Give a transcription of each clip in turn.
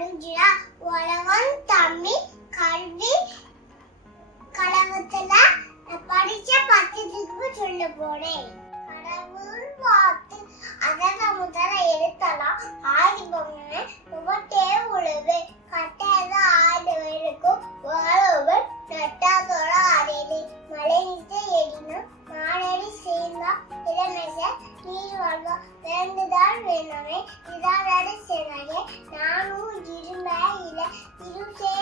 அணுஜிரா உலகம் தமிழ் கல்வி கழகத்துல படிச்ச பத்திரிக்கு சொல்ல போறேன். கடவுள் வாத்து அதன முதல எழுத்தலாம் ஆதி பொம்மை முகட்டே உழுவு கட்டாத ஆடு நட்டாதோட எடினும் மாடடி சேர்ந்தா நீர் வாழ்வா. வேண்டுதான் வேணுமே. இதாவோட சேனாயே நானும் இல இருசே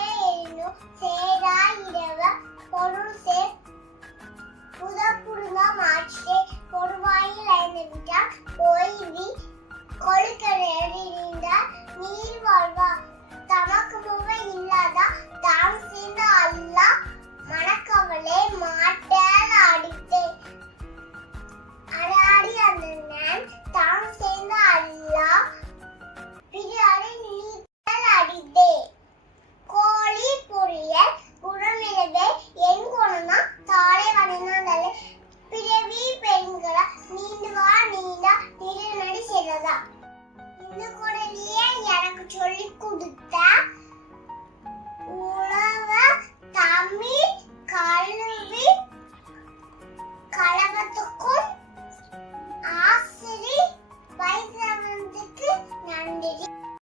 எனக்கு சொல்லி கொடுத்து